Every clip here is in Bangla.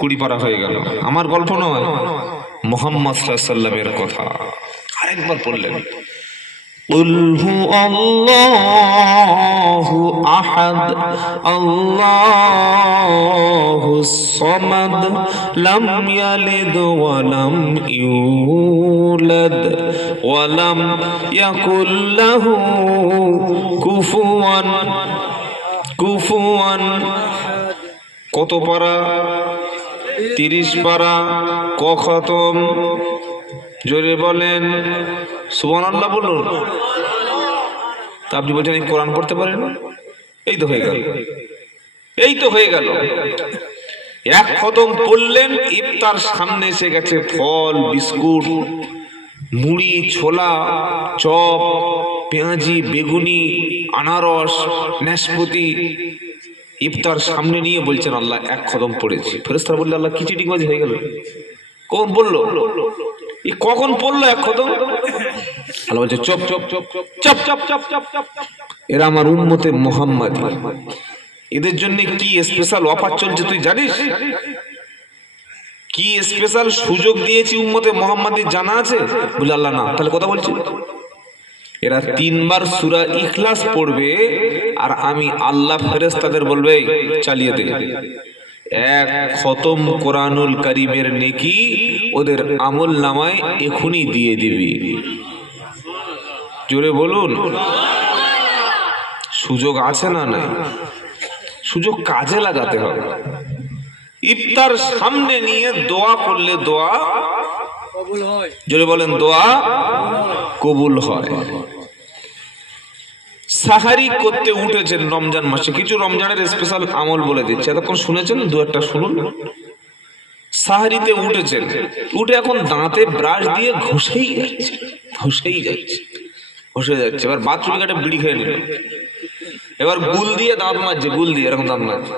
কুড়ি পারা হয়ে গেল। আমার গল্প নয়, মুহাম্মদ সাল্লাল্লাহু আলাইহি সাল্লামের কথা। আরেকবার পড়লেন, কুল হু আল্লাহু আহাদ আল্লাহুস সামাদ লাম ইয়ালিদ ওয়া লাম ইউলাদ ওয়া লাম ইয়াকুল লাহু কুফুয়ান। কত পারা? 30 পারা। ক খতম? জোরে বলেন সুবহানাল্লাহ বলুন। তা আপনি বলছেন এই কোরআন পড়তে পারেন? এই তো হয়ে গেল, এই তো হয়ে গেল। এক খতম পড়লেন, ইফতার সামনে এসে গেছে, ফল, বিস্কুট, মুড়ি, ছোলা, চপ, পেঁয়াজি, বেগুনি, আনারস, নাশপাতি, ইফতার সামনে নিয়ে বলছেন আল্লাহ এক খতম পড়েছি। ফেরেশতারা বললে আল্লাহ কি চিটিংবাজি হয়ে গেল? কখন বললো? কখন পড়লো এক খতম? আল্লাহ বলছে চুপ চুপ চুপ চুপ চুপ চুপ চুপ চুপ। এরা আমার উম্মতে মুহাম্মাদী, এদের জন্য কি স্পেশাল অফার চলছে তুই জানিস? কি স্পেশাল সুযোগ দিয়েছি উম্মতে মুহাম্মাদী জানা আছে? বলে আল্লাহ না। তাহলে কথা বলছি, এরা 3 বার সূরা ইখলাস পড়বে আর আমি আল্লাহ ফেরেশতাদের বলবে চালিয়ে দে। এক খতম কোরআনুল কারীমের নেকি ওদের আমল নামায় এখনই দিয়ে দিবি। জোরে বলুন। সুযোগ আছে না? নাই। সুযোগ কাজে লাগাতে হবে। ইফতার সামনে নিয়ে দোয়া করলে দোয়া কবুল হয়। জোরে বলেন দোয়া কবুল হয়। সাহারি করতে উঠেছেন রমজান মাসে, কিছু রমজানের স্পেশাল আমল বলে দিচ্ছে, এতক্ষণ শুনেছেন, দু একটা শুনুন। সাহারিতে উঠেছেন, উঠে এখন দাঁতে ব্রাশ দিয়ে ঘষে যাচ্ছে। এবার বাথরুমে একটা বিড়ি খেয়ে নিল, এবার গুল দিয়ে দাঁত মাজছে, গুল দিয়ে এরকম দাঁত মাজছে,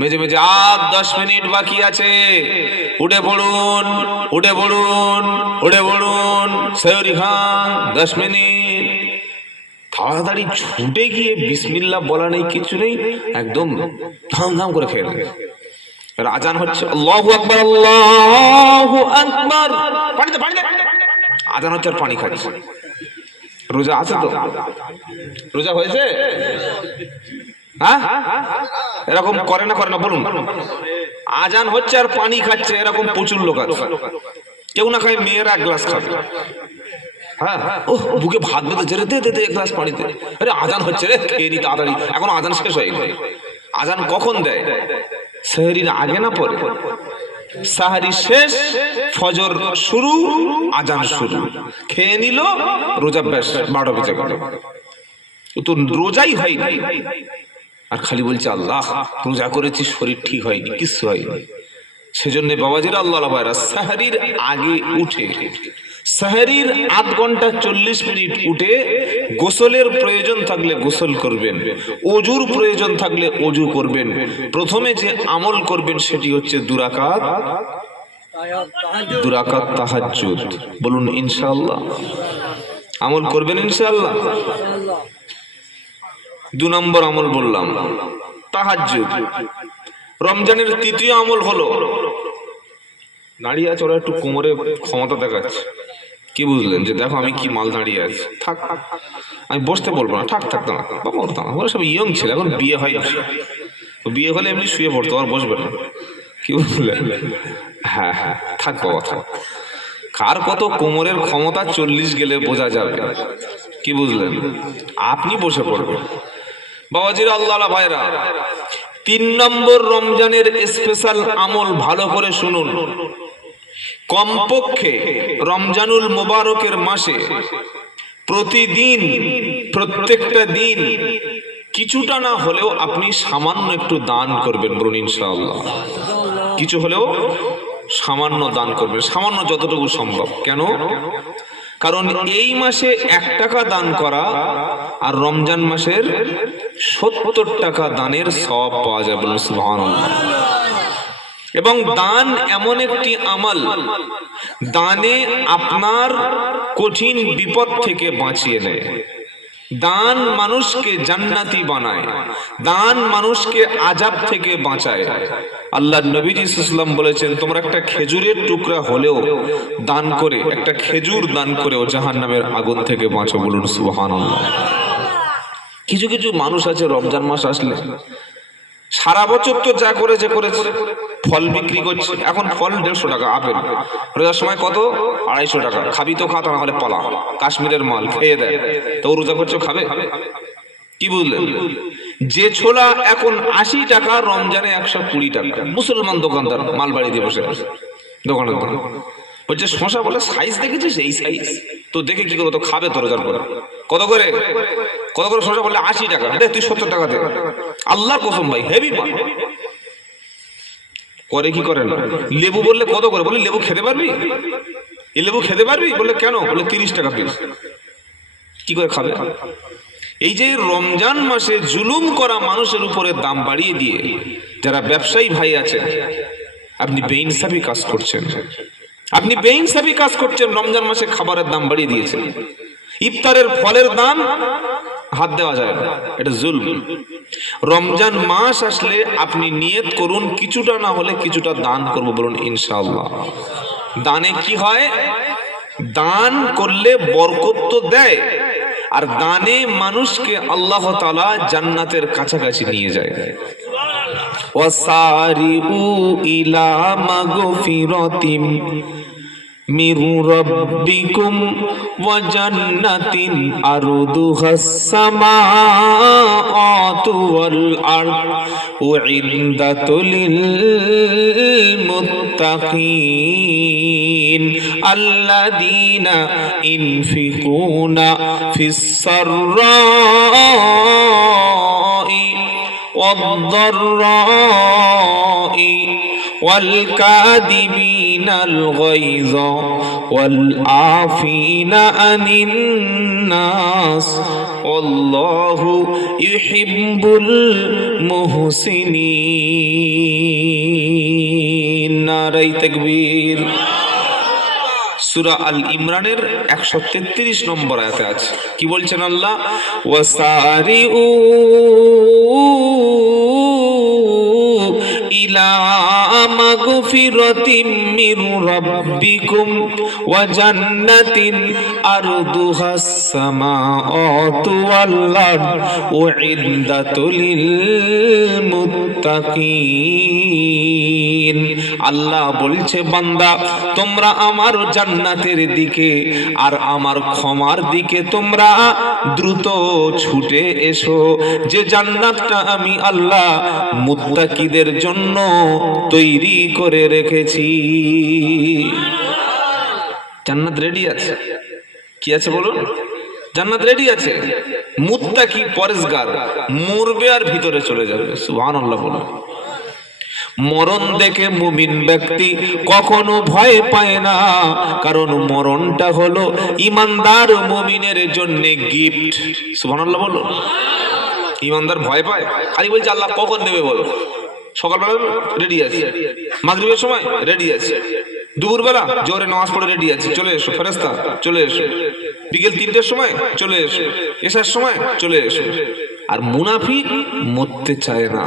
মেজে মেজে। আর 10 মিনিট বাকি আছে, উঠে পড়ুন, উঠে পড়ুন, উঠে পড়ুন, সেহরি খান 10 মিনিট। তাড়াতাড়ি ছুটে গিয়ে বিসমিল্লাহ বলা নেই, কিছু নেই, একদম ধাম করে খেয়ে নেবে। আজান হচ্ছে, আল্লাহু আকবার, আল্লাহু আকবার, পানিতে আজান হচ্ছে আর পানি খাচ্ছে। রোজা আছে তো? রোজা হয়েছে? হ্যাঁ, এরকম করে না বলুন। আজান হচ্ছে আর পানি খাচ্ছে, এরকম প্রচুর লোক আছে। কেউ না খায়, মেয়েরা 1 গ্লাস খাবে। হ্যাঁ, ও বুকে ভাত বেঁধে দে 1 গ্লাস পানিতে। আরে আজান হচ্ছে রে, খেয়ে নি তাড়াতাড়ি, এখন আজান শেষ হয়নি। আজান কখন দেয়? সেহরির আগে না পরে? সাহারি শেষ, ফজর শুরু, আজান শুরু, খেয়ে নিল, রোজা বেশ 12 বেজে গেল। তো রোজাই হয়নি, আর খালি বলছে আল্লাহ রোজা করেছি, শরীর ঠিক হয়নি, কিছু হয়নি। সেজন্য বাবাজিরা, আল্লাহ ভাইরা, সাহারির আগে উঠে, সাহারির 8 ঘন্টা 40 মিনিট উঠে গোসলের প্রয়োজন থাকলে গোসল করবেন, ওযুর প্রয়োজন থাকলে ওযু করবেন। প্রথমে যে আমল করবেন সেটি হচ্ছে 2 রাকাত তাহাজ্জুদ। বলুন ইনশাআল্লাহ। আমল করবেন ইনশাআল্লাহ। 2 নম্বর আমল বললাম তাহাজ্জুদ। রমজানের 3য় আমল হলো, দাঁড়িয়ে আছে ওরা, একটু কোমরে ক্ষমতা দেখাচ্ছে, কি বুঝলেন? যে দেখো আমি কি মাল দাঁড়িয়ে আছি, থাক, আমি বসতে বলবো না, থাক না বাবা, ওরা সব ইয়ং ছিল, এখন বিয়ে হয় না। বিয়ে হলে এমনি শুয়ে পড়তো, আর বসবে না, কি বুঝলেন? হ্যাঁ, থাক বাবা থাক। কার কত কোমরের ক্ষমতা 40 গেলে বোঝা যাবে, কি বুঝলেন? আপনি বসে পড়বেন। বাবাজিরা, আল্লাহ ভাইরা, 3 নম্বর রমজানের স্পেশাল আমল ভালো করে শুনুন। কমপক্ষে রমজানুল মোবারকের মাসে প্রতিদিন, প্রত্যেকটা দিন কিছুটা না হলেও আপনি সামান্য একটু দান করবেন। বলুন ইনশাআল্লাহ। কিছু হলেও সামান্য দান করবেন, সামান্য যতটুকু সম্ভব। কেন? কারণ এই মাসে 1 টাকা দান করা আর রমজান মাসের 70 টাকা দানের সওয়াব পাওয়া যায়। বলুন সুবহানাল্লাহ। এবং দান এমন একটি আমল, দানে আপনার কঠিন বিপদ থেকে বাঁচিয়ে নেয়। দান মানুষকে জান্নাতি বানায়, দান মানুষকে আযাব থেকে বাঁচায়। আল্লাহ নবীজি সাল্লাল্লাহু আলাইহি ওয়াসাল্লাম বলেছেন, তোমরা একটা খেজুরের টুকরা হলেও দান করে, একটা খেজুর দান করেও জাহান্নামের আগুন থেকে বাঁচো। বলুন সুবহানাল্লাহ। কিছু কিছু মানুষ আছে রমজান মাস আসলে সারা বছর তো যা করেছে ফল বিক্রি করছে। এখন ফল 150 টাকা আপেল, রোজার সময় কত? 250 টাকা। খাবি তো খা, তা না হলে পালা। কাশ্মীরের মাল খেয়ে দেয়, তো রোজা করছো, খাবে? কি বুঝলেন? যে ছোলা এখন 80 টাকা, রমজানে 120 টাকা। মুসলমান দোকানদার মাল বাড়ি দিয়ে বসে আছে দোকানের দোকান, বলছে শশা, বলে সাইজ দেখেছিস এই সাইজ, তো দেখে কি করবো, তো খাবে তো রোজার পরে। কত করে শশা? বলে 80 টাকা। দেখ তুই 70 টাকা দে। আল্লাহ কসম ভাই, হেভি মাল করে। কি করে না? লেবু বললে কত করে? বলে লেবু খেতে পারবি? এই লেবু খেতে পারবি? বলে কেন? বলে 30 টাকা পিস। কি করে খাবে? এই যে রমজান মাসে জুলুম করা মানুষের উপরে দাম বাড়িয়ে দিয়ে যারা ব্যবসায়ী ভাই আছে, আপনি বেইনসাফি কাজ করছেন, আপনি বেইনসাফি কাজ করছেন। রমজান মাসে খাবারের দাম বাড়িয়ে দিয়েছেন, ইফতারের ফলের দাম হাত দেওয়া যায় না, এটা জুলম। রমজান মাস আসলে আপনি নিয়ত করুন, কিছুটা না হলে কিছুটা দান করব, বলুন ইনশাআল্লাহ। দানে কি হয়? দান করলে বরকত তো দেয়, আর দানে মানুষকে আল্লাহ তাআলা জান্নাতের কাছাকাছি নিয়ে যায়। ওয়াসারিউ ইলা মাগফিরাতিম মির রাব্বিকুম ওয়া জান্নাতিন আরদুহাস সামাওয়াতু ওয়াল আরদ উইদ্দাতু লিল মুত্তাকিন আল্লাযীনা ইনফিকুনা ফিস সাররাই ওয়াদ দাররাই والكاذبين الغيظ والعافين عن الناس والله يحب المحسنين। নারে তাকবীর। সূরা আল ইমরানের 133 নম্বর আয়াতে আছে, কি বলছেন আল্লাহ? ওয়াসারিউ ইলা মাগফিরাতিম মির রাব্বিকুম ওয়া জান্নাতিন আরদুহাস সামাওয়াতু ওয়াল আরদ উইদ্দাতু লিল মুত্তাকিন। আল্লাহ বলছে, বান্দা তোমরা আমার জান্নাতের দিকে আর আমার ক্ষমার দিকে তোমরা দ্রুত ছুটে এসো, যে জান্নাতটা আমি আল্লাহ মুত্তাকিদের জন্য তৈরি করে রেখেছি। জান্নাত রেডি আছে। কি আছে বলুন? জান্নাত রেডি আছে। মুত্তাকি পরেজগার মরবে আর ভিতরে চলে যাবে। সুবহানাল্লাহ বলুন। মরণ দেখে মুমিন ব্যক্তি কখনো ভয় পায় না, কারণ মরণটা হলো ইমানদার মুমিনের জন্য গিফট। সুবহানাল্লাহ বলো। ইমানদার ভয় পায়, খালি বলছে আল্লাহ কখন নেবে বলো। সকালবেলা রেডি আছে, মাগরিবের সময় রেডি আছে, দুপুরবেলা জোরে নামাজ পড়ে রেডি আছে, চলে এসো ফেরেশতা, চলে এসো। বিকেল 3টের সময় চলে এসো, এশার সময় চলে এসো। আর মুনাফিক মরতে চায় না,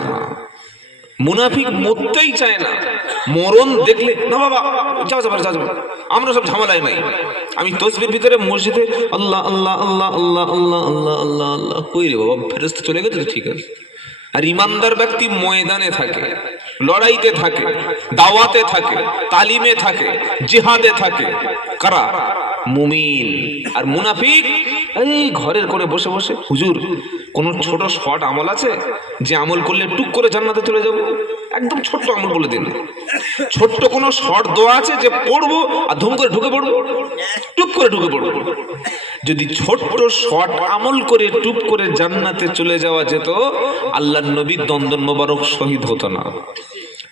মুনাফিক মরতেই চায় না। মরণ দেখলে না বাবা যাও, আমরা সব ঝামেলায় নাই। আমি তসবির ভিতরে মসজিদে আল্লাহ আল্লাহ আল্লাহ আল্লাহ আল্লাহ আল্লাহ আল্লাহ আল্লাহ কই রে বাবা, ফেরেশতা চলে গেছে, ঠিক আছে। আর ইমানদার ব্যক্তি ময়দানে থাকে, লড়াইতে থাকে, দাওয়াতে থাকে, তালিমে থাকে, জিহাদে থাকে। কারা? মুমিন। আর মুনাফিক এই ঘরের কোণে বসে বসে, হুজুর কোন ছোট শর্ট আমল আছে যে আমল করলে টুক করে জান্নাতে চলে যাব? একদম ছোট্ট আমল বলে দিন। ছোট্ট কোন শর্ট দোয়া আছে যে পড়বো আর ধুম করে ঢুকে পড়বো, টুপ করে ঢুকে পড়বো? যদি ছোট্ট শর্ট আমল করে টুপ করে জান্নাতে চলে যাওয়া যেত, আল্লাহর নবী দন্দন মোবারক শহীদ হতো না।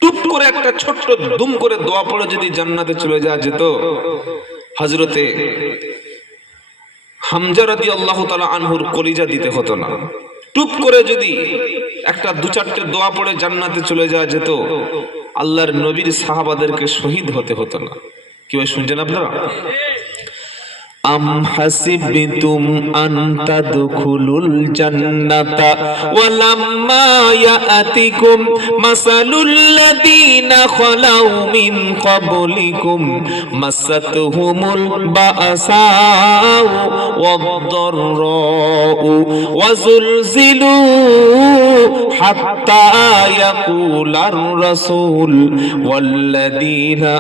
টুপ করে একটা ছোট্ট দুম করে দোয়া পড়ে যদি জান্নাতে চলে যাওয়া যেত, হযরতে হামজা রাদিয়াল্লাহু তাআলা আনহুর কলিজা দিতে হতো না। টুপ করে যদি একটা 2-4টে দোয়া পড়ে জান্নাতে চলে যাওয়া যেত, আল্লাহর নবীর সাহাবাদেরকে শহীদ হতে হতো না। কি ভাই শুনছেন আপনারা? আম হাসিবতুম আন তাদখুলুল জান্নাতা ওয়ালাম্মা ইয়াতিকুম মাসালুল লাযীনা খালাউ মিন ক্বাবলিকুম মাসাতহুমুল বাসাউ ওয়াদ-দাররাউ ওয়াজুলজিলু হাত্তা ইয়াকুলার রাসূল ওয়াল্লাযীনা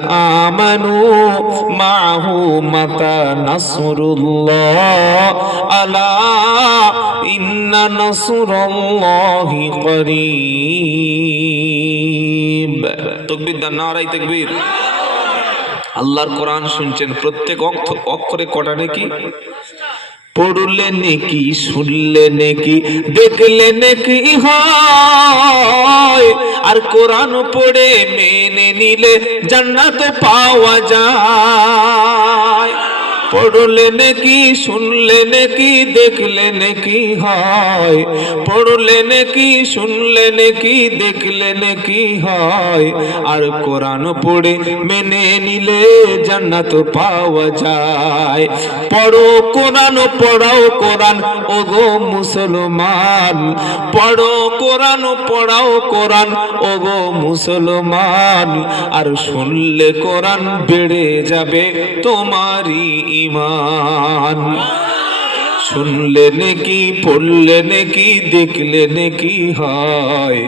আমানু মা'হু মাতা নাসরুল্লাহ আলা ইন্না নাসরুল্লাহি করিব। তাকবীর দান, নারায়ে তাকবীর। আল্লাহর কোরআন শুনছেন, প্রত্যেক অক্ষরে কটা নেকি? পড়লে নেকি, শুনলে নেকি, দেখলে নেকি হয়। আর কোরআন পড়ে মেনে নিলে জান্নাত পাওয়া যায়। পড়লে নেকি, শুনলে নেকি, দেখলে নেকি হয়। পড়লে নেকি, শুনলে নেকি, দেখলে নেকি হয়। আর কোরআন পড়ে মেনে নিলে জান্নাত পাওয়া যায়। পড়ো কোরআন, পড়াও কোরআন, ওগো মুসলমান। পড়ো কোরআন, পড়াও কোরআন, ওগো মুসলমান। আর শুনলে কোরআন বেড়ে যাবে তোমারই ঈমান। শুনলে নেকি, পড়লে নেকি, দেখলে নেকি হয়।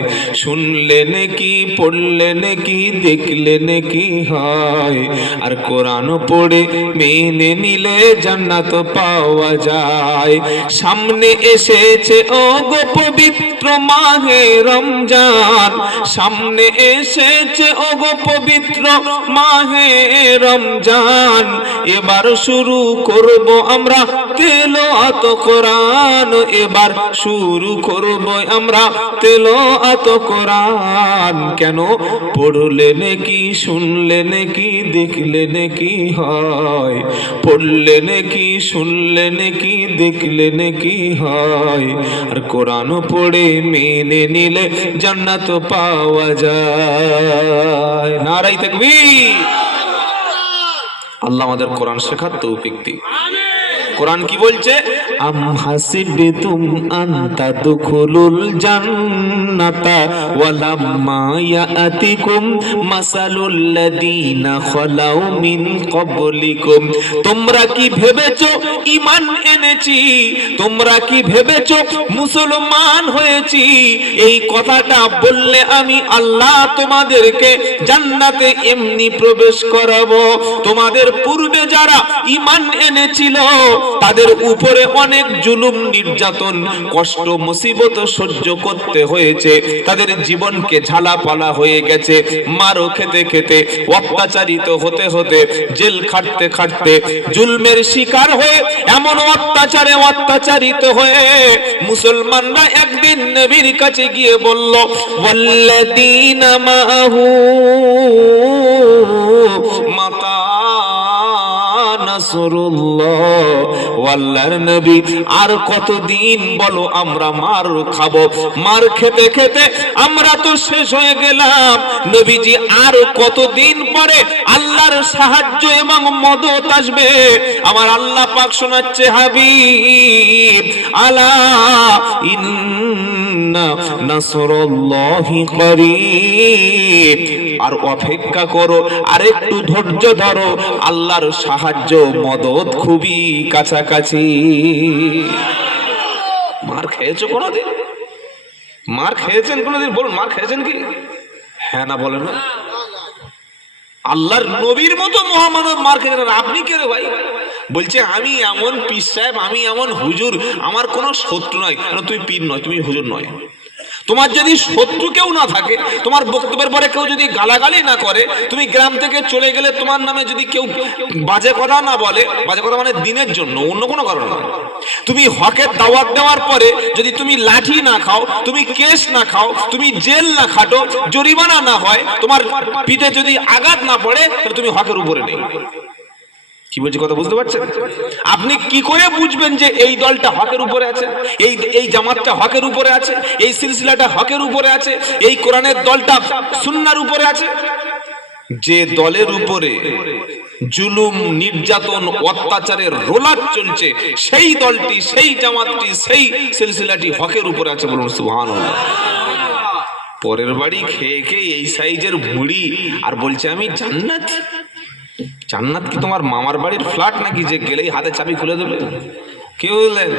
শুনলে নেকি, পড়লে নেকি, দেখলে নেকি হয়। আর কোরআন পড়ে মেনে নিলে জান্নাত পাওয়া যায়। সামনে এসেছে ওগো পবিত্র মাহে রমজান। সামনে এসেছে ওগো পবিত্র মাহে রমজান। এবার শুরু করব আমরা তেলাওয়াত কোরআন। এবার শুরু করব আমরা তেলাওয়াত কোরআন। কেন? পড়লে নেকি, শুনলে নেকি, দেখলে নেকি হয়। পড়লে নেকি, শুনলে নেকি, দেখলে নেকি হয়। আর কোরআন পড়ে মেনে নিলে জান্নাত পাওয়া যায়। নারায়ে তাকবীর। আল্লাহ আমাদের কোরআন শেখার তৌফিক দিক। কোরআন কি বলছে? আম হাসিবতুম আন তাদখুলুল জান্নাতা ওয়ালাম্মা ইয়াতিকুম মাসালুল লাযীনা খালাউ মিন ক্বাবলিকুম। তোমরা কি ভেবেছো ঈমান এনেছি? তোমরা কি ভেবেছো মুসলমান হয়েছি? এই কথাটা বললে আমি আল্লাহ তোমাদেরকে জান্নাতে এমনি প্রবেশ করাবো। তোমাদের পূর্বে যারা ঈমান এনেছিল তাদের উপরে অনেক জুলুম, নির্যাতন, কষ্ট, মুসিবত সহ্য করতে হয়েছে। তাদের জীবনকে ঝালাপালা হয়ে গেছে। মারও খেতে খেতে, অত্যাচারিত হতে হতে, জেল খাটতে খাটতে, জুলমের শিকার হয়ে, এমন অত্যাচারে অত্যাচারিত হয়ে মুসলমানরা একদিন নবীর কাছে গিয়ে বলল, ওয়াল্লাযীনা মাআহু মাতা নাসরুল্লাহ। আল্লাহর নবী, আর কতদিন বলো আমরা মার খাবো? মার খেতে খেতে আমরা তো শেষ হয়ে গেলাম। নবীজি, আর কতদিন পরে আল্লাহর সাহায্য এবং মদদ আসবে? আমার আল্লাহ পাক শোনাচ্ছে, হাবিব, আলা ইন্না নাসরুল্লাহি করিব। আর অপেক্ষা করো, আর একটু ধৈর্য ধরো, আল্লাহর সাহায্য মদদ খুবই কাছাকাছি। মার খেয়েছো কোনদিন? মার খেয়েছেন কোনদিন? বলুন, মার খেয়েছেন কি? হ্যাঁ না বলেন না? আল্লাহর নবীর মতো মুহাম্মদ মার খেয়েছেন। আপনি কে রে ভাই? বলছে আমি এমন পীর সাহেব, আমি এমন হুজুর, আমার কোনো শত্রু নয়। তুই পীর নয়, তুমি হুজুর নয়। তোমার যদি শত্রু কেউ না থাকে, তোমার বক্তব্যের পরে কেউ যদি গালাগালি না করে, তুমি গ্রাম থেকে চলে গেলে তোমার নামে যদি কেউ বাজে কথা না বলে, বাজে কথা মানে দিনের জন্য, অন্য কোনো কারণ না, তুমি হকের দাওয়াত দেওয়ার পরে যদি তুমি লাঠি না খাও, তুমি কেস না খাও, তুমি জেল না খাটো, জরিমানা না হয়, তোমার পিঠে যদি আঘাত না পড়ে, তাহলে তুমি হকের উপরে নেই। কি বলছি কথা বুঝতে পারছেন? আপনি কি করে বুঝবেন যে এই দলটা হকের উপরে আছে, এই জামাতটা হকের উপরে আছে, এই সিলসিলাটা হকের উপরে আছে, এই কোরআনের দলটা সুন্নাহর উপরে আছে? যে দলের উপরে জুলুম, নির্যাতন, অত্যাচারের রোলার চলছে, সেই দলটি, সেই জামাতটি, সেই সিলসিলাটি হকের উপরে আছে। বলুন সুবহানাল্লাহ। পরের বাড়ি খেয়ে খেয়ে এই সাইজের ভুঁড়ি আর বলছে আমি জান্নাত। জান্নাত কি তোমার মামার বাড়ির ফ্ল্যাট নাকি যে গেলেই হাতে চাবি খুলে দেবে? কি বললেন?